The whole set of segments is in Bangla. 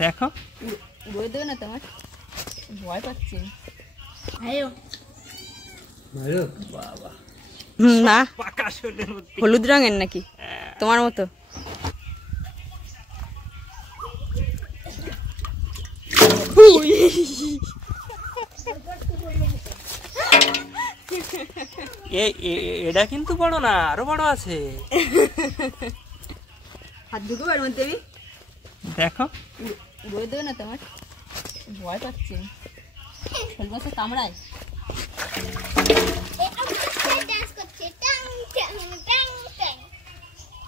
দেখো বই দেবে না তোমার ভয় পাচ্ছি বাবা না পাকা শোলের মধ্যে হলুদ রঙের নাকি তোমার মতো এটা কিন্তু বড় না, আরো বড় আছে। হাত ঢুকে পার মধ্যে আমি দেখো বই দেবে না তোমার ভয় পাচ্ছি শোল মাছের কামড়ায়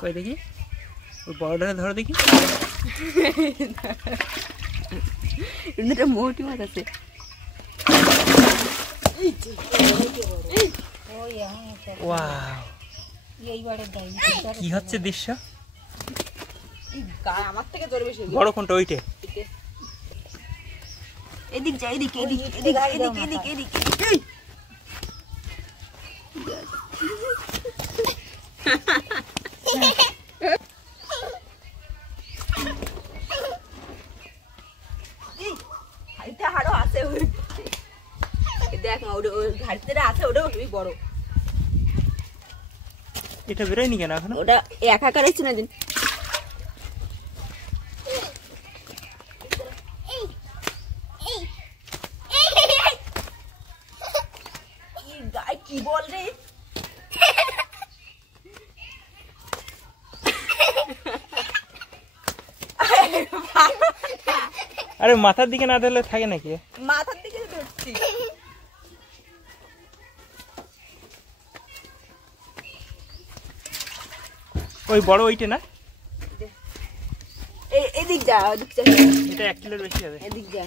কই দেখি ওই বড়টা ধরো দেখি। এটা মোটি মাছ আছে। কি হচ্ছে দৃশ্য? আমার থেকে জোরে বেশি বড় কোনটা? ওইটে এদিক যা এদিক এদিক এদিক এদিক এদিক এদিক হাড়ও আছে দেখ না ঘাড়িতে আছে ওটাও খুবই বড়। এটা বেরোয়নি কেন এখন? ওটা একাকার হচ্ছে না দিন কি বল রে আরে মাথার দিকে না ধরলে থাকে নাকি? মাথার দিকে ধরছি। ওই বড় ওইটে না? এদিক যা ওদিক যা এটা 1 কিলোর বেশি হবে। এদিক যা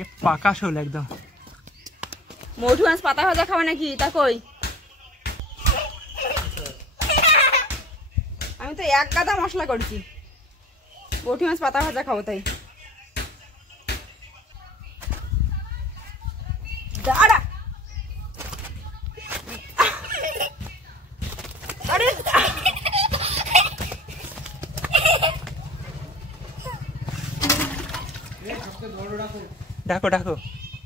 এ পাকা শোল একদম। মোটু মাছ পাতা ভাজা খাবে নাকি তা কই? আমি তো এক গাদা মশলা করছি মোটু মাছ পাতা ভাজা খাবো তাই। দাঁড়া আরে ডাকো ডাকো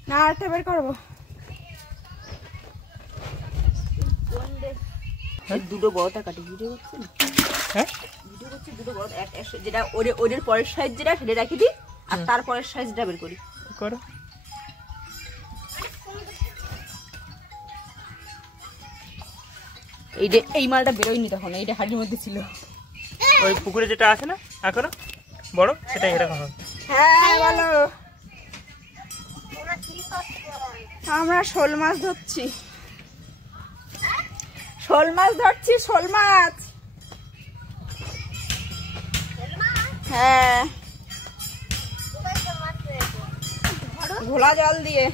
না আরেকটা বের করবো। দুটো বড়টা কাটি ভিডিও করছি না? হ্যাঁ ভিডিও করছি দুটো বড় যেটা ওদের পরের সাইজ যেটা সেটা রাখি দিই আর তারপরের সাইজটা বের করি। করো এই মালটা বেরোয়নি তখন এইটা হাড়ির মধ্যে ছিল। ওই পুকুরে যেটা আছে না এখনো বড় সেটা এরকম হবে। হ্যাঁ বলো। আমরা শোল মাছ ধরছি শোল মাছ ধরছি শোল মাছ। হ্যাঁ ঘোলা জল দিয়ে।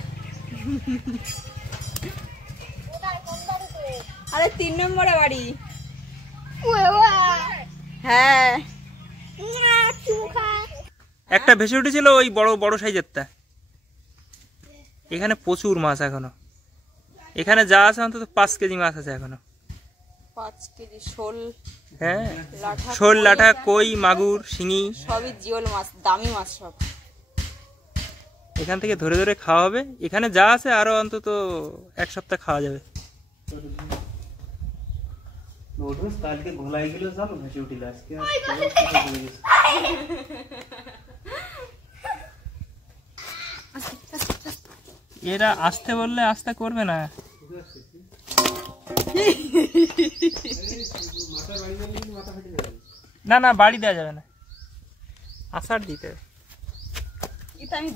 আরে 3 নম্বরে বাড়ি। হ্যাঁ একটা ভেসে উঠেছিল ওই বড় বড় সাইজেরটা। এখানে প্রচুর মাছ এখনো। এখানে যা আছে অন্তত 5 কেজি মাছ আছে এখনো। 5 কেজি শোল। হ্যাঁ শোল লাঠা কই মাগুর শিঙি সবই জিওল মাছ দামি মাছ সব। এখান থেকে ধরে ধরে খাওয়া হবে। এখানে যা আছে আরো অন্তত 1 সপ্তাহ খাওয়া যাবে। এরা আসতে বললে আসতে করবে না। না না বাড়ি দেওয়া যাবে না, আষাঢ় দিতে। এটা আমি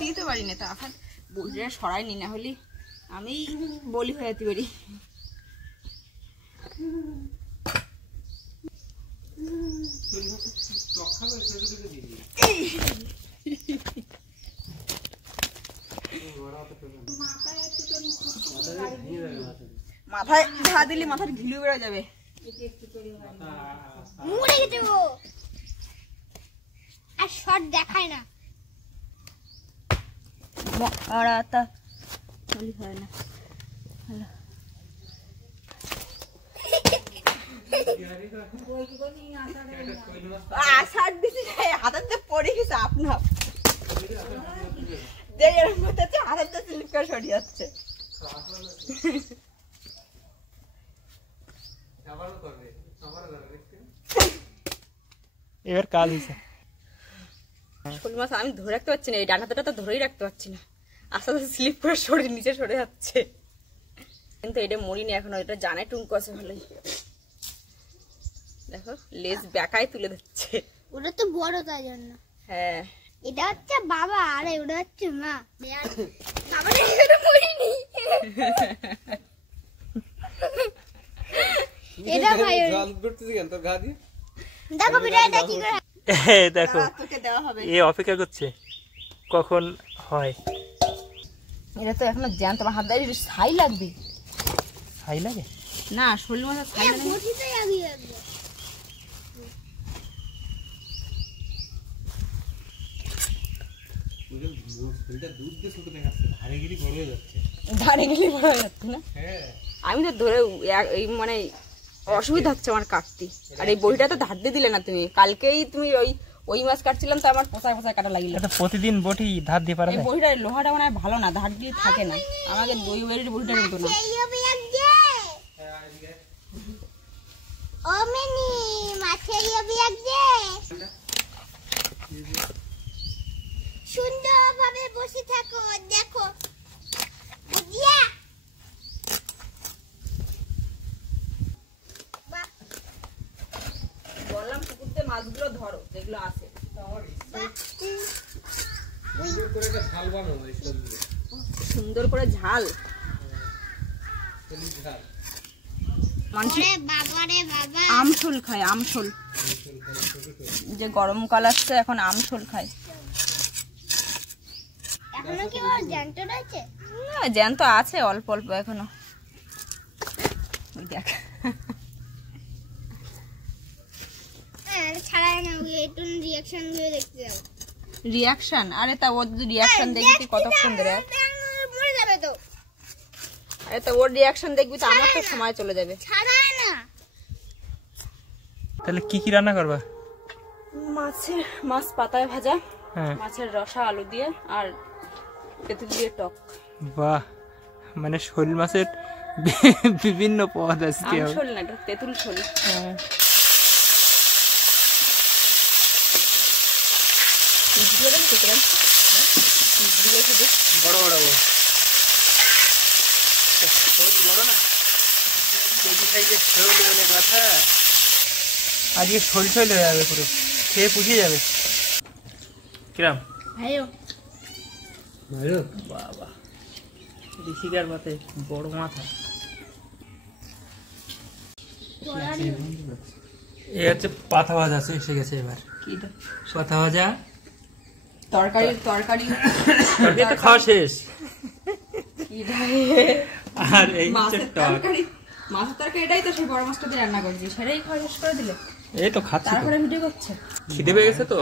দিতে পারি না, তা এখন বললে সরাই নি, না হলে আমি বলি হয়ে যেতে পারি। মাথায় ধা দিলে মাথার ঘিলু বেড়ে যাবে। আর শর্ট দেখায় না, হয় না। আষাঢ় দিছি হাতে পড়ে গেছে আপনার যে এরকম হচ্ছে হাতে স্লিপ করে সরে যাচ্ছে। এবার কাজ হয়েছে। শোল মাছ আমি ধরে রাখতে পারছি না, এই ডানাটা তো ধরেই রাখতে পারছি না, আস্তে আস্তে স্লিপ করে সরে নিচে সরে যাচ্ছে। কিন্তু এটা মরিনি এখনো, এটা জানাই টুঙ্কু আছে ভালোই। দেখো লেজ ব্যাকায় তুলে দিচ্ছে। ওটা তো বড় তাই জন্য। হ্যাঁ এটা হচ্ছে বাবা আর ওটা হচ্ছে মা। বাবা এটা মরিনি। এটা ভাই জল করতেছি কেন তোর গা দিয়ে? দেখো ভিডিও এটা কি করে। দেখো তোকে দেওয়া হবে। এ অপেক্ষা করছে কখন হয়। এটা তো এখনো জ্যান্ত, তোমার হাত দিয়ে ছাই লাগবে। ছাই লাগে না শোল মাছের ছাই লাগে। বটিতেই আগিয়ে আসবে। ধারে গেলে বড় হয়ে যাচ্ছে না। আমি তো ধরে এই মানে অসুবিধা হচ্ছে আমার কাটতে। আর এই বইটা তো ধার দিয়ে দিলে না তুমি, কালকেই তুমি ওই মাছ কাটছিলাম তো আমার পোষায় পোষায় কাটা লাগিল। এটা প্রতিদিন বটি ধার দিয়ে পারা এই যায়? বইটা লোহাটা মানে ভালো না, ধার দিয়ে থাকে না। আমাকে দই বেরির বইটার মতো না। ও মিনি মাছের ইয়ে একদে সুন্দরভাবে বসে থাকো, দেখো বুঝিয়া। বললাম পুকুরতে মাছগুলো ধরো যেগুলো আছে। সুন্দর করে ঝাল আমশোল খায়, আমশোল যে গরমকাল আসছে এখন আমশোল খায়। এখনো কি ওর জ্যান্ত রয়েছে? না জ্যান্ত আছে অল্প অল্প এখনো। ওই দেখ ছাড়াই না, একটু রিয়াকশন দিয়ে দেখতে যাও। রিয়াকশন? আরে তা ওর যদি রিয়াকশন দেখবি তুই কতক্ষণ ধরে? মরে যাবে তো। আরে তা ওর রিয়াকশন দেখবি তো আমার তো সময় চলে যাবে। ছাড়াই না। তাহলে কি কি রান্না করবা? মাছ পাতায় ভাজা, হ্যাঁ মাছের রসা আলু দিয়ে আর তেঁতুল দিয়ে টক। বাহ, মানে শোল মাছের বিভিন্ন পদ আজকে। আমশোল না, এটা তেঁতুল শোল। বড় বড় বড় না, কেজি সাইজের শোল বলে কথা। আজকে শোল শোল হয়ে যাবে, পুরো খেয়ে পুষিয়ে যাবে। কিরাম ভাইও বাবা, ঋষিকার পাতে বড় মাথা। এই হচ্ছে পাতা ভাজা এসে গেছে এবার। পাতা ভাজা তরকারি তরকারি তরকারি তো খাওয়া শেষ। আর এই হচ্ছে মাছের টক। তরকারি, মাছের তরকারি এটাই তো সেই বড় মাছটা দিয়ে রান্না করছি, সেটাই খাওয়া শেষ করে দিলে। এই তো খাচ্ছি তো। তারপরে ভিডিও করছে। খিদে পেয়ে গেছে তো।